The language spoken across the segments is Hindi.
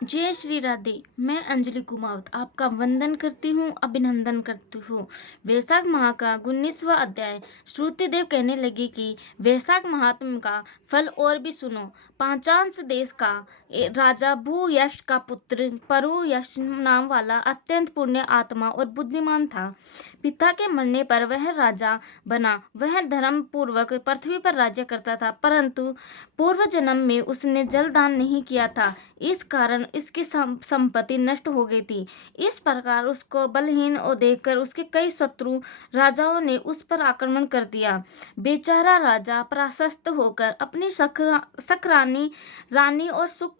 जय श्री राधे। मैं अंजलि कुमावत आपका वंदन करती हूँ, अभिनंदन करती हूँ। वैशाख माह का 19वां अध्याय। श्रुतिदेव कहने लगी कि वैशाख महात्म का फल और भी सुनो। पांचांश देश का राजा भूयश का पुत्र परुयश नाम वाला अत्यंत पुण्य आत्मा और बुद्धिमान था। पिता के मरने पर वह राजा बना। वह धर्म पूर्वक पृथ्वी पर राज्य करता था, परंतु पूर्व जन्म में उसने जल दान नहीं किया था। इस कारण इसकी संपत्ति नष्ट हो गई थी। इस प्रकार उसको बलहीन और देखकर उसके कई शत्रु राजाओं ने उस पर आक्रमण कर दिया। बेचारा राजा त्रस्त होकर अपनी सकरानी रानी और सुख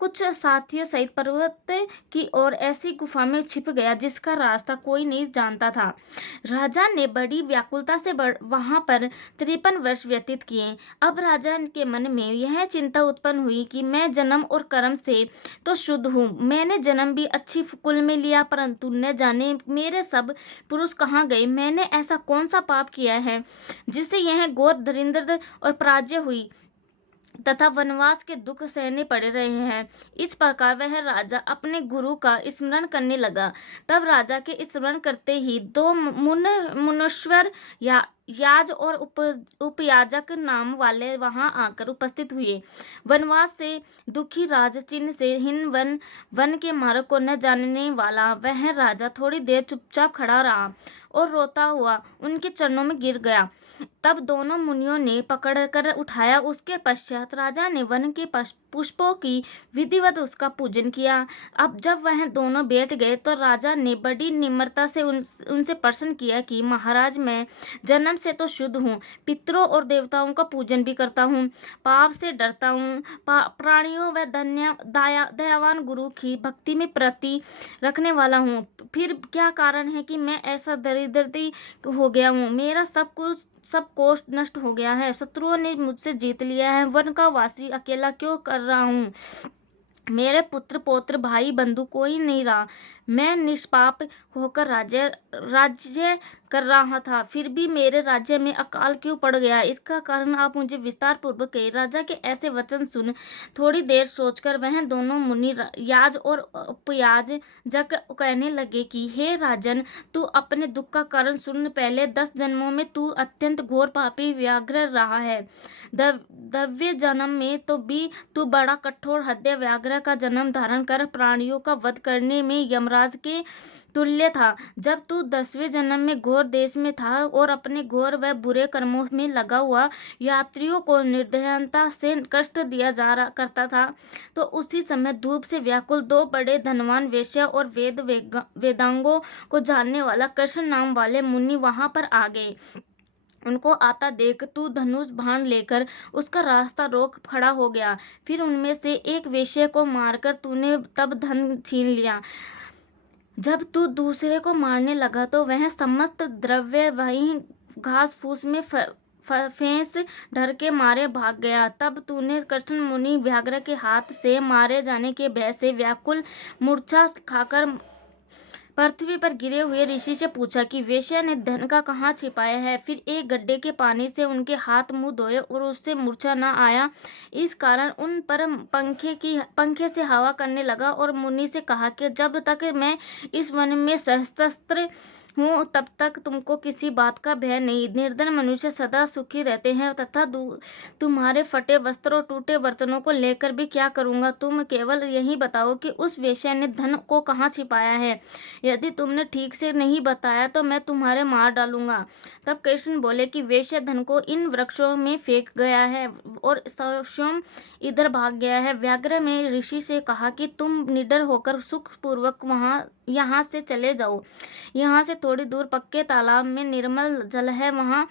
कुछ साथियों सहित पर्वत की ओर ऐसी गुफा में छिप गया जिसका रास्ता कोई नहीं जानता था। राजा ने बड़ी व्याकुलता से वहां पर 53 वर्ष व्यतीत किए। अब राजा के मन में यह चिंता उत्पन्न हुई कि मैं जन्म और कर्म से तो शुद्ध हूँ। मैंने जन्म भी अच्छी कुल में लिया, परंतु न जाने मेरे सब पुरुष कहाँ गए। मैंने ऐसा कौन सा पाप किया है जिससे यह घोर दरिद्रता और पराजय हुई तथा वनवास के दुख सहने पड़ रहे हैं। इस प्रकार वह राजा अपने गुरु का स्मरण करने लगा। तब राजा के स्मरण करते ही दो मुनीश्वर याज और उपयाजक नाम वाले वहां आकर उपस्थित हुए। वनवास से दुखी राज चिन्ह से हीन वन के मार्ग को न जानने वाला वह राजा थोड़ी देर चुपचाप खड़ा रहा और रोता हुआ उनके चरणों में गिर गया। तब दोनों मुनियों ने पकड़कर उठाया। उसके पश्चात राजा ने वन के पुष्पों की विधिवत उसका पूजन किया। अब जब वह दोनों बैठ गए तो राजा ने बड़ी निम्रता से उनसे प्रश्न किया कि महाराज, मैं जन्म से तो शुद्ध हूँ, पितरों और देवताओं का पूजन भी करता हूँ, पाप से डरता हूँ, प्राणियों व दयावान गुरु की भक्ति में प्रति रखने वाला हूँ। फिर क्या कारण है कि मैं ऐसा दरिद्रती हो गया हूँ। मेरा सब कोष नष्ट हो गया है। शत्रुओं ने मुझसे जीत लिया है। वन का वासी अकेला क्यों कर रहा हूँ। मेरे पुत्र पौत्र भाई बंधु कोई नहीं रहा। मैं निष्पाप होकर राज्य कर रहा था, फिर भी मेरे राज्य में अकाल क्यों पड़ गया। इसका कारण आप मुझे विस्तार पूर्वक कहिए। राजा के ऐसे वचन सुन थोड़ी देर सोचकर वह दोनों मुनि याज और उपयाज जग कहने लगे कि हे राजन, तू अपने दुख का कारण सुन। पहले 10 जन्मों में तू अत्यंत घोर पापी व्याघ्र रहा है। दव्य जन्म में तो भी तू बड़ा कठोर हृदय व्याघ्र का जन्म धारण कर प्राणियों का वध करने में यमराज के तुल्य था। जब तू 10वें जन्म में घोर देश में था और अपने घोर व बुरे कर्मों में लगा हुआ यात्रियों को निर्दयता से कष्ट दिया करता था, तो उसी समय धूप से व्याकुल दो बड़े धनवान वेश्या और वेदांगों को जानने वाला कृष्ण नाम वाले मुनि वहां पर आ गए। उनको आता देख तू धनुष बाण लेकर उसका रास्ता रोक खड़ा हो गया। फिर उनमें से एक वेश्या को मारकर तूने तब धन छीन लिया। जब तू दूसरे को मारने लगा तो वह समस्त द्रव्य वहीं घास फूस में फेंस डर के मारे भाग गया। तब तूने कृष्ण मुनि व्याघ्र के हाथ से मारे जाने के भय से व्याकुल मूर्छा खाकर पृथ्वी पर गिरे हुए ऋषि से पूछा कि वेश्या ने धन का कहाँ छिपाया है। फिर एक गड्ढे के पानी से उनके हाथ मुंह धोए और उससे मूर्छा न आया। इस कारण उन पर पंखे से हवा करने लगा और मुनि से कहा कि जब तक मैं इस वन में सशस्त्र हूँ तब तक तुमको किसी बात का भय नहीं। निर्धन मनुष्य सदा सुखी रहते हैं तथा तुम्हारे फटे वस्त्र और टूटे बर्तनों को लेकर भी क्या करूँगा। तुम केवल यही बताओ कि उस वेश्या ने धन को कहाँ छिपाया है। यदि तुमने ठीक से नहीं बताया तो मैं तुम्हारे मार डालूंगा। तब कृष्ण बोले कि वेश्या धन को इन वृक्षों में फेंक गया है और स्वयं इधर भाग गया है। व्याघ्र ने ऋषि से कहा कि तुम निडर होकर सुख पूर्वक यहाँ से चले जाओ। यहाँ से थोड़ी दूर पक्के तालाब में निर्मल जल है, वहां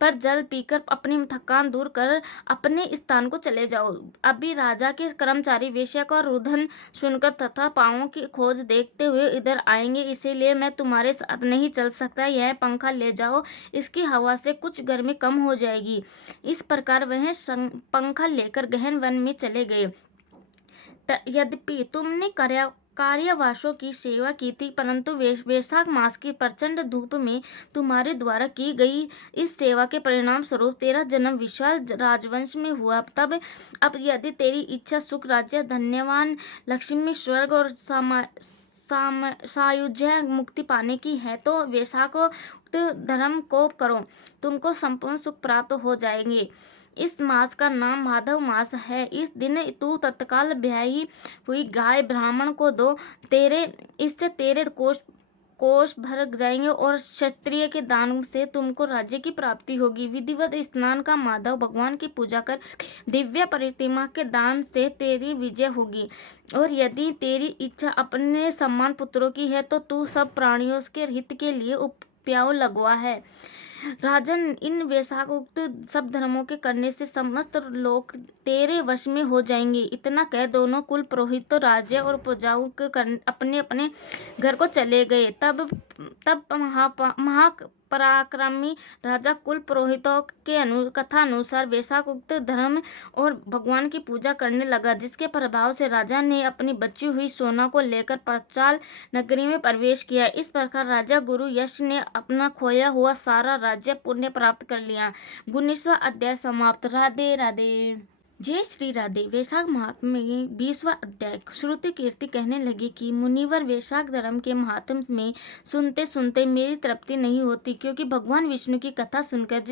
पर जल पीकर अपनी थकान दूर कर अपने स्थान को चले जाओ। अभी राजा के कर्मचारी वेश्या का रुदन सुनकर तथा पांवों की खोज देखते हुए इधर आएंगे, इसीलिए मैं तुम्हारे साथ नहीं चल सकता। यह पंखा ले जाओ, इसकी हवा से कुछ गर्मी कम हो जाएगी। इस प्रकार वह पंखा लेकर गहन वन में चले गए। यद्यपि तुमने कार्यवासों की सेवा की थी, परंतु वैशाख मास की प्रचंड धूप में तुम्हारे द्वारा की गई इस सेवा के परिणाम स्वरूप तेरा जन्म विशाल राजवंश में हुआ। तब अब यदि तेरी इच्छा सुख, राज्य, धन्यवान, लक्ष्मी, स्वर्ग और सायुज्य मुक्ति पाने की है तो वैशाख धर्म को करो, तुमको संपूर्ण सुख प्राप्त हो जाएंगे। इस मास का नाम माधव मास है। इस दिन तू तत्काल ब्याही हुई गाय ब्राह्मण को दो, इससे तेरे कोष भर जाएंगे और क्षत्रिय के दान से तुमको राज्य की प्राप्ति होगी। विधिवत स्नान का माधव भगवान की पूजा कर दिव्य प्रतिमा के दान से तेरी विजय होगी। और यदि तेरी इच्छा अपने सम्मान पुत्रों की है तो तू सब प्राणियों के हित के लिए उपाय लगवा है। राजन, इन वैशाखोक्त सब धर्मों के करने से समस्त लोग तेरे वश में हो जाएंगे। इतना कह दोनों कुल पुरोहित तो राज्य और प्रजाओं के अपने अपने घर को चले गए। तब महापराक्रमी राजा कुल पुरोहितों के कथा अनुसार वैशाखोक्त धर्म और भगवान की पूजा करने लगा, जिसके प्रभाव से राजा ने अपनी बची हुई सोना को लेकर पांचाल नगरी में प्रवेश किया। इस प्रकार राजा गुरु यश ने अपना खोया हुआ सारा राज्य पुण्य प्राप्त कर लिया। 19वां अध्याय समाप्त। राधे राधे। जय श्री राधे। वैशाख महात्म्य में 20वां अध्याय। श्रुति कीर्ति कहने लगी कि मुनिवर, वैशाख धर्म के महात्म्य में सुनते सुनते मेरी तृप्ति नहीं होती, क्योंकि भगवान विष्णु की कथा सुनकर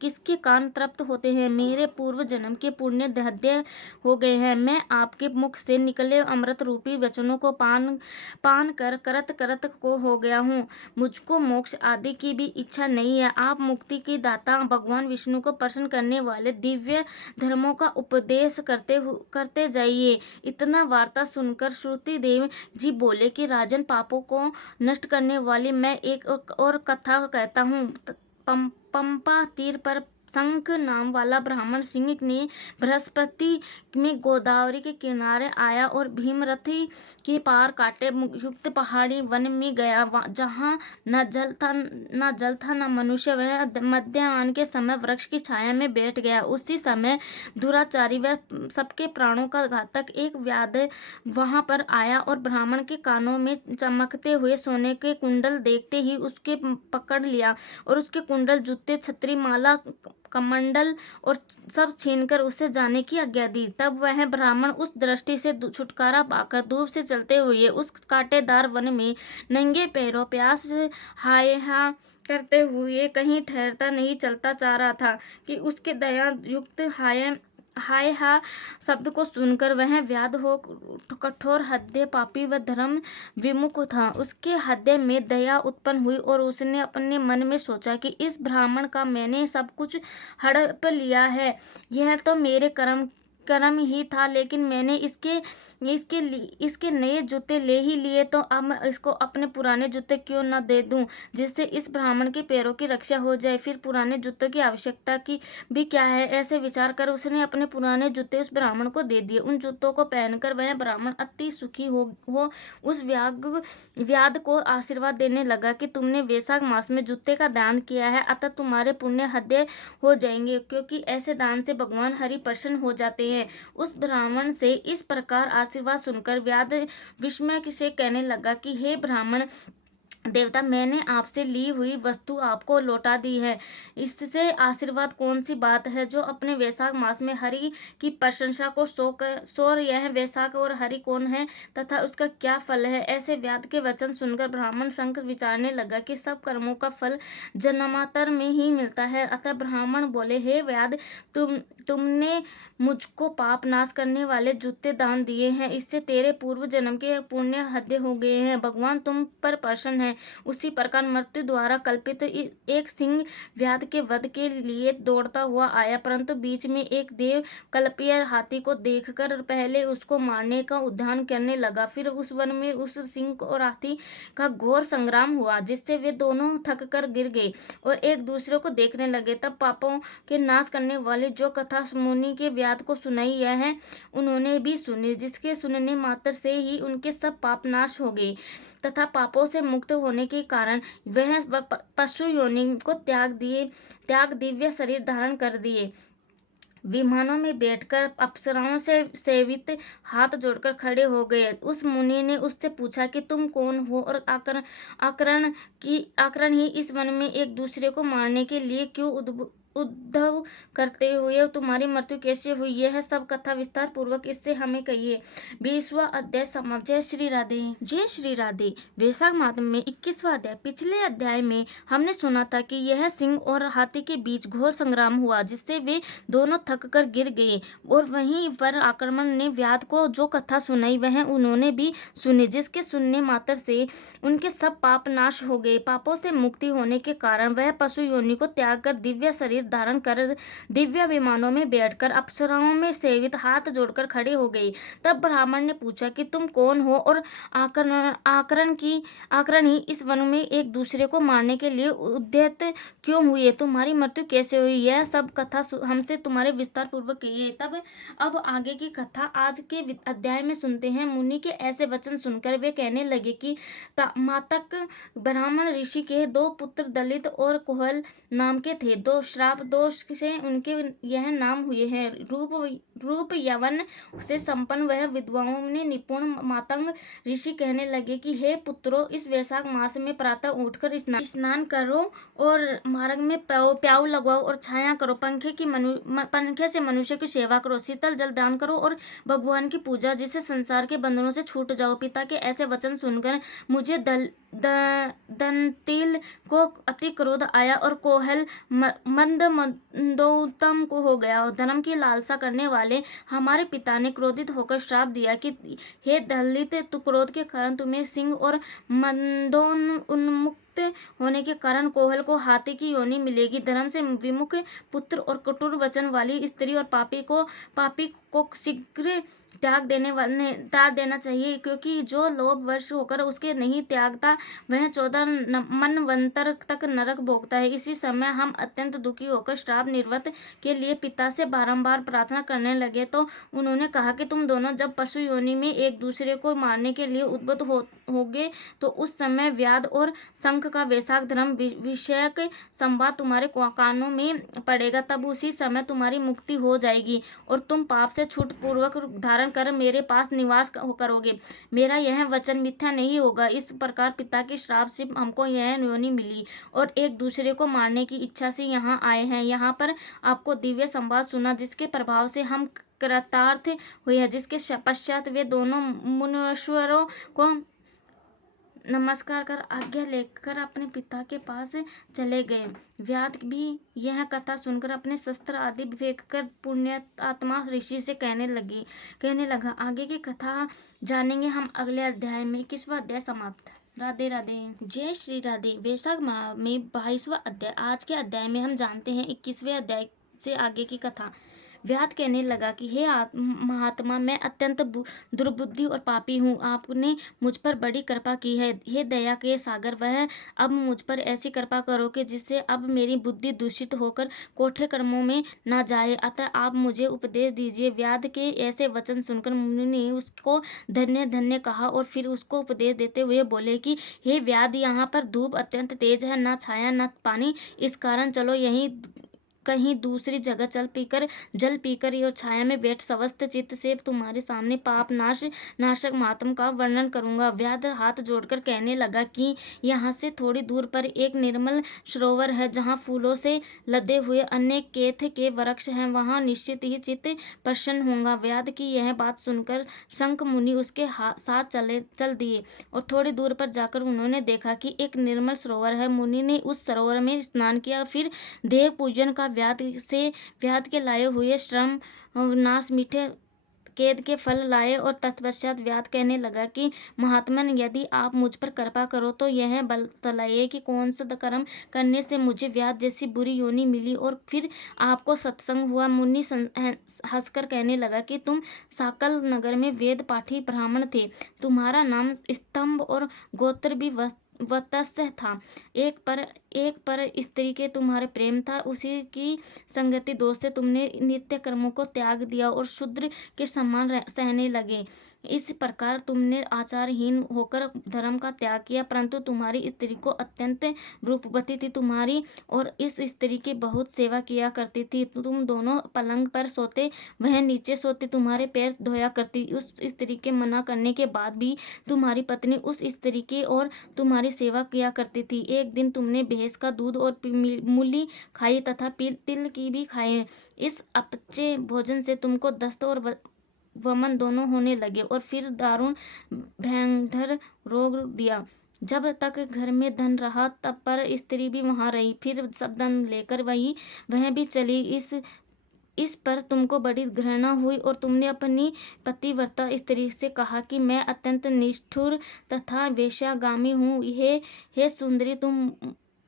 किसके कान तृप्त होते हैं। मेरे पूर्व जन्म के पुण्य दह्य हो गए हैं। मैं आपके मुख से निकले अमृत रूपी वचनों को पान कर करत करत को हो गया हूँ। मुझको मोक्ष आदि की भी इच्छा नहीं है। आप मुक्ति के दाता भगवान विष्णु को प्रसन्न करने वाले दिव्य धर्मों का उपदेश करते जाइए। इतना वार्ता सुनकर श्रुति देव जी बोले कि राजन, पापों को नष्ट करने वाली मैं एक और कथा कहता हूँ। पंपा तीर पर शंख नाम वाला ब्राह्मण सिंह ने बृहस्पति में गोदावरी के किनारे आया और भीमरथी के पार काटे युक्त पहाड़ी वन में गया, जहाँ न जल था न मनुष्य। वह मध्याह्न के समय वृक्ष की छाया में बैठ गया। उसी समय दुराचारी व सबके प्राणों का घातक एक व्याध वहां पर आया और ब्राह्मण के कानों में चमकते हुए सोने के कुंडल देखते ही उसके पकड़ लिया और उसके कुंडल, जूते, छतरी, माला, कमंडल और सब छीनकर उसे जाने की आज्ञा दी। तब वह ब्राह्मण उस दृष्टि से छुटकारा पाकर धूप से चलते हुए उस कांटेदार वन में नंगे पैरों प्यास हाय हा करते हुए कहीं ठहरता नहीं चलता जा रहा था कि उसके दया युक्त हाय हा शब्द को सुनकर वह व्याध हो कठोर हृदय पापी व धर्म विमुख था। उसके हृदय में दया उत्पन्न हुई और उसने अपने मन में सोचा कि इस ब्राह्मण का मैंने सब कुछ हड़प लिया है। यह तो मेरे कर्म ही था, लेकिन मैंने इसके नए जूते ले ही लिए, तो अब मैं इसको अपने पुराने जूते क्यों न दे दूं, जिससे इस ब्राह्मण के पैरों की रक्षा हो जाए। फिर पुराने जूतों की आवश्यकता की भी क्या है, ऐसे विचार कर उसने अपने पुराने जूते उस ब्राह्मण को दे दिए। उन जूतों को पहनकर वह ब्राह्मण अति सुखी हो उस व्याध को आशीर्वाद देने लगा कि तुमने वैशाख मास में जूते का दान किया है, अतः तुम्हारे पुण्य हृदय हो जाएंगे, क्योंकि ऐसे दान से भगवान हरि प्रसन्न हो जाते हैं। उस ब्राह्मण से इस प्रकार आशीर्वाद सुनकर व्याध विस्मय से कहने लगा कि हे ब्राह्मण देवता, मैंने आपसे ली हुई वस्तु आपको लौटा दी है। इससे आशीर्वाद कौन सी बात है जो अपने वैशाख मास में हरि की प्रशंसा को सौर यह वैशाख और हरि कौन है तथा उसका क्या फल है। ऐसे व्याध के वचन सुनकर ब्राह्मण शंख विचारने लगा कि सब कर्मों का फल जन्मांतर में ही मिलता है। अतः ब्राह्मण बोले, हे व्याध, तुमने मुझको पाप नाश करने वाले जूते दान दिए हैं, इससे तेरे पूर्व जन्म के पुण्य हद्य हो गए हैं। भगवान तुम पर प्रसन्न है। उसी प्रकार मृत्यु द्वारा कल्पित एक सिंह व्याध के वध के लिए दौड़ता हुआ आया, परंतु बीच में एक देव कल्पीय हाथी को देखकर पहले उसको मारने का उद्यान करने लगा। फिर उस वन में उस सिंह और हाथी का घोर संग्राम हुआ, जिससे वे दोनों थक कर गिर गए और एक दूसरे को देखने लगे। तब पापों के नाश करने वाली जो कथा मुनि के व्याध को सुनाई है उन्होंने भी सुनी, जिसके सुनने मात्र से ही उनके सब पाप नाश हो गए तथा पापों से मुक्त होने के कारण वह पशु योनि को त्याग दिव्य शरीर धारण कर दिए। विमानों में बैठकर अप्सराओं से सेवित हाथ जोड़कर खड़े हो गए। उस मुनि ने उससे पूछा कि तुम कौन हो और आकरण ही इस वन में एक दूसरे को मारने के लिए क्यों उद्धव करते हुए तुम्हारी मृत्यु कैसे हुई, यह सब कथा विस्तार पूर्वक इससे हमें कहिए। 20वां अध्याय समाप्त। जय श्री राधे। जय श्री राधे। वैशाख माह में 21वां अध्याय। पिछले अध्याय में हमने सुना था कि यह सिंह और हाथी के बीच घोर संग्राम हुआ, जिससे वे दोनों थक कर गिर गए और वहीं पर आक्रमण ने व्याध को जो कथा सुनाई वह उन्होंने भी सुनी, जिसके सुनने मात्र से उनके सब पाप नाश हो गए। पापों से मुक्ति होने के कारण वह पशु योनि को त्याग कर दिव्य शरीर धारण कर दिव्य विमानों में बैठकर अप्सराओं में सेवित हाथ जोड़कर खड़े हो गए। तब ब्राह्मण ने पूछा कि तुम कौन हो और आकरण ही इस वन में एक दूसरे को मारने के लिए उद्यत क्यों हुए, तुम्हारी मृत्यु कैसे हुई, यह सब कथा हमसे तुम्हारे विस्तार पूर्वक कहिए। तब अब आगे की कथा आज के अध्याय में सुनते हैं। मुनि के ऐसे वचन सुनकर वे कहने लगे कि मातक ब्राह्मण ऋषि के 2 पुत्र दलित और कोहल नाम के थे। 2 श्राप दोष से उनके यह नाम हुए हैं। रूप यवन से संपन्न वह विद्वाओं में निपुण मातंग ऋषि कहने लगे कि हे पुत्रों, इस वैशाख मास में प्रातः उठकर स्नान करो और मार्ग में प्याऊ लगवाओ और छाया करो, पंखे से मनुष्य की सेवा करो, शीतल जल दान करो और भगवान की पूजा, जिससे संसार के बंधनों से छूट जाओ। पिता के ऐसे वचन सुनकर मुझे दंतिल को अति क्रोध आया और कोहल मंदोत्तम को हो गया। धर्म की लालसा करने वाले हमारे पिता ने क्रोधित होकर श्राप दिया कि हे दलित, तू क्रोध के कारण तुम्हें सिंह और मंदोन्मुक्त होने के कारण कोहल को हाथी की योनि मिलेगी। धर्म से विमुख पुत्र और कटुर वचन वाली स्त्री और पापी को शीघ्र त्याग देना चाहिए, क्योंकि जो लोभ वर्ष होकर उसके नहीं त्यागता वह 14 मनवंतर तक नरक भोगता है। इसी समय हम अत्यंत दुखी होकर श्राप निवृत्त के लिए पिता से बारंबार प्रार्थना करने लगे तो उन्होंने कहा कि तुम दोनों जब पशु योनि में एक दूसरे को मारने के लिए उद्बुद्ध होगे तो उस समय व्याध और शंख का वैशाख धर्म विषयक संवाद तुम्हारे कानों में पड़ेगा। तब उसी समय तुम्हारी मुक्ति हो जाएगी और तुम पाप से छूट पूर्वक धारण कर मेरे पास निवास करोगे। मेरा यह वचन मिथ्या नहीं होगा। इस प्रकार पिता के श्राप से हमको यह योनि मिली और एक दूसरे को मारने की इच्छा से यहाँ आए हैं। यहाँ पर आपको दिव्य संवाद सुना, जिसके प्रभाव से हम कृतार्थ हुए हैं। जिसके पश्चात वे दोनों मुनीश्वरों को नमस्कार कर आज्ञा लेकर अपने पिता के पास चले गए। व्याध भी यह कथा सुनकर अपने शस्त्र आदि फेंक कर पुण्यात्मा ऋषि से कहने लगा। आगे की कथा जानेंगे हम अगले अध्याय में। 21वां अध्याय समाप्त। राधे राधे। जय श्री राधे। वैशाख माह में 22वां अध्याय। आज के अध्याय में हम जानते हैं 21वें अध्याय से आगे की कथा। व्याध कहने लगा कि हे महात्मा, मैं अत्यंत दुर्बुद्धि और पापी हूँ। आपने मुझ पर बड़ी कृपा की है। हे दया के सागर, वह अब मुझ पर ऐसी कृपा करो कि जिससे अब मेरी बुद्धि दूषित होकर कोठे कर्मों में न जाए। अतः आप मुझे उपदेश दीजिए। व्याध के ऐसे वचन सुनकर मुनि ने उसको धन्य धन्य कहा और फिर उसको उपदेश देते हुए बोले कि हे व्याध, यहाँ पर धूप अत्यंत तेज है, न छाया न पानी। इस कारण चलो यहीं कहीं दूसरी जगह जल पीकर और छाया में बैठ स्वस्थ चित्त से तुम्हारे सामने पाप नाशक महात्म का वर्णन करूंगा। व्याध हाथ जोड़कर कहने लगा कि यहाँ से थोड़ी दूर पर एक निर्मल सरोवर है, जहाँ फूलों से लदे हुए अनेक केथ के वृक्ष हैं। वहाँ निश्चित ही चित्त प्रसन्न होगा। व्याध की यह बात सुनकर शंख मुनि उसके साथ चल दिए और थोड़ी दूर पर जाकर उन्होंने देखा कि एक निर्मल सरोवर है। मुनि ने उस सरोवर में स्नान किया, फिर देव पूजन का व्याध के लाए हुए श्रम नाश मीठे केद के फल लाए और तत्पश्चात व्याध कहने लगा कि महात्मन, यदि आप मुझ पर कृपा करो तो यह बतलाइए कि कौन सा कर्म करने से मुझे व्याध जैसी बुरी योनि मिली और फिर आपको सत्संग हुआ। मुनि हंसकर कहने लगा कि तुम साकल नगर में वेद पाठी ब्राह्मण थे। तुम्हारा नाम स्तंभ और गोत्र भी वत्स्य था। एक पर स्त्री के तुम्हारे प्रेम था, उसी की संगति दोष से तुमने नित्य कर्मों को त्याग दिया और शूद्र के समान सहने लगे। इस प्रकार तुमने आचारहीन होकर धर्म का त्याग किया, परंतु तुम्हारी स्त्री को अत्यंत रूपवती थी तुम्हारी, और इस स्त्री की बहुत सेवा किया करती थी। तुम दोनों पलंग पर सोते, वह नीचे सोती, तुम्हारे पैर धोया करती। उस स्त्री के मना करने के बाद भी तुम्हारी पत्नी उस स्त्री की और तुम्हारी सेवा किया करती थी। एक दिन तुमने भैंस का दूध और मूली खाई तथा तिल की भी खाए। इस अपचे भोजन से तुमको दस्त और वमन दोनों होने लगे और फिर दारुण भयंकर रोग दिया। जब तक घर में धन रहा तब पर स्त्री भी वहां रही, फिर सब धन लेकर वह भी चली। इस पर तुमको बड़ी घृणा हुई और तुमने अपनी पतिव्रता स्त्री से कहा कि मैं अत्यंत निष्ठुर तथा वेश्यागामी हूँ। हे सुंदरी, तुम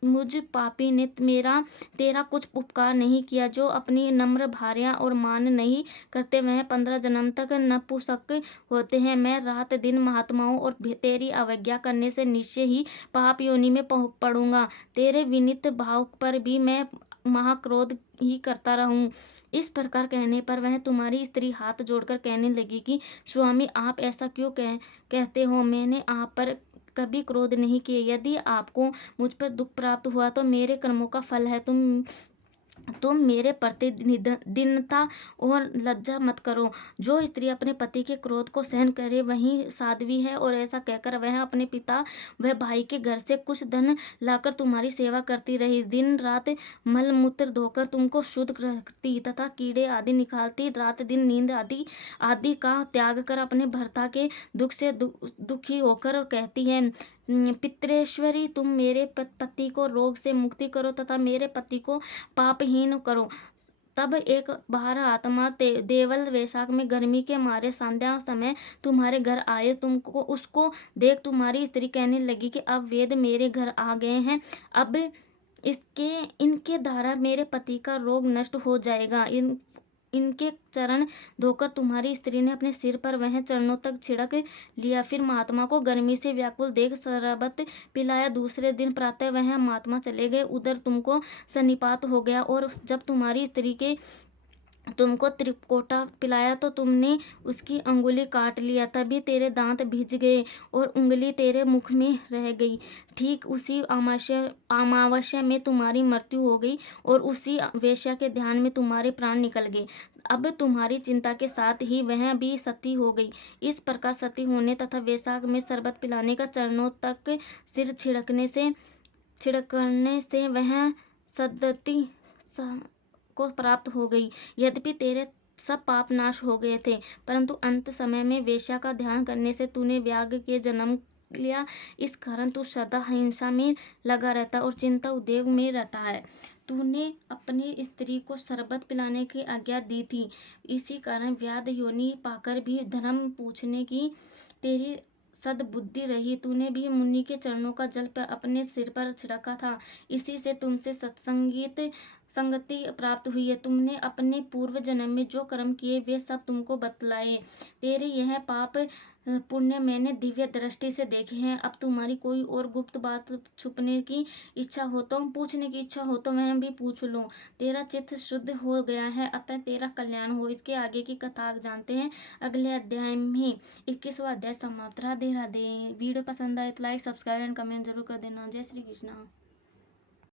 मुझ पापी ने तेरा कुछ उपकार नहीं किया। जो अपनी नम्र भार्या और मान नहीं करते वह 15 जन्म तक नपुंसक होते हैं। मैं रात दिन महात्माओं और तेरी अवज्ञा करने से निश्चय ही पाप योनि में पड़ूंगा। तेरे विनीत भाव पर भी मैं महाक्रोध ही करता रहूं। इस प्रकार कहने पर वह तुम्हारी स्त्री हाथ जोड़कर कहने लगी कि स्वामी, आप ऐसा क्यों कहते हो? मैंने आप पर कभी क्रोध नहीं किया। यदि आपको मुझ पर दुख प्राप्त हुआ तो मेरे कर्मों का फल है। तुम मेरे प्रति दीनता और लज्जा मत करो। जो स्त्री अपने पति के क्रोध को सहन करे वही साध्वी है। और ऐसा कहकर वह अपने पिता व भाई के घर से कुछ धन लाकर तुम्हारी सेवा करती रही। दिन रात मल मूत्र धोकर तुमको शुद्ध रखती तथा कीड़े आदि निकालती। रात दिन नींद आदि का त्याग कर अपने भर्ता के दुख से दुखी होकर कहती है, पितृेश्वरी, तुम मेरे पति को रोग से मुक्ति करो तथा मेरे पति को पापहीन करो। तब एक बाहर आत्मा देवल वैशाख में गर्मी के मारे संध्या समय तुम्हारे घर आए। तुमको उसको देख तुम्हारी स्त्री कहने लगी कि अब वेद मेरे घर आ गए हैं, अब इनके द्वारा मेरे पति का रोग नष्ट हो जाएगा। इनके चरण धोकर तुम्हारी स्त्री ने अपने सिर पर वह चरणों तक छिड़क लिया। फिर महात्मा को गर्मी से व्याकुल देख शरबत पिलाया। दूसरे दिन प्रातः वह महात्मा चले गए। उधर तुमको सन्निपात हो गया और जब तुम्हारी स्त्री के तुमको त्रिकोटा पिलाया तो तुमने उसकी अंगुली काट लिया। तभी तेरे दांत भिज गए और उंगली तेरे मुख में रह गई। ठीक उसी अमावस्या में तुम्हारी मृत्यु हो गई और उसी वेश्या के ध्यान में तुम्हारे प्राण निकल गए। अब तुम्हारी चिंता के साथ ही वह भी सती हो गई। इस प्रकार सती होने तथा वैशाख में शरबत पिलाने का चरणों तक सिर छिड़कने से वह सद्गति को प्राप्त हो गई। यद्यपि तेरे सब पाप नाश हो गए थे, परंतु अंत समय में वेश्या का ध्यान करने से तूने व्याग के जन्म लिया। इस कारण तू सदा हिंसा में लगा रहता और चिंता उद्वेग में रहता है। तूने अपनी स्त्री को शरबत पिलाने की आज्ञा दी थी, इसी कारण व्याध योनि पाकर भी धर्म पूछने की तेरी सद्बुद्धि रही। तूने भी मुनि के चरणों का जल अपने सिर पर छिड़का था, इसी से तुमसे संगति प्राप्त हुई है। तुमने अपने पूर्व जन्म में जो कर्म किए वे सब तुमको बतलाए। तेरे यह पाप पुण्य मैंने दिव्य दृष्टि से देखे हैं। अब तुम्हारी कोई और गुप्त बात छुपने की इच्छा हो तो पूछने की इच्छा हो तो मैं भी पूछ लूं। तेरा चित्त शुद्ध हो गया है, अतः तेरा कल्याण हो। इसके आगे की कथा जानते हैं अगले अध्याय में। 21वां अध्याय समाप्त। राधे राधे। वीडियो पसंद आए तो लाइक, सब्सक्राइब एंड कमेंट जरूर कर देना। जय श्री कृष्ण।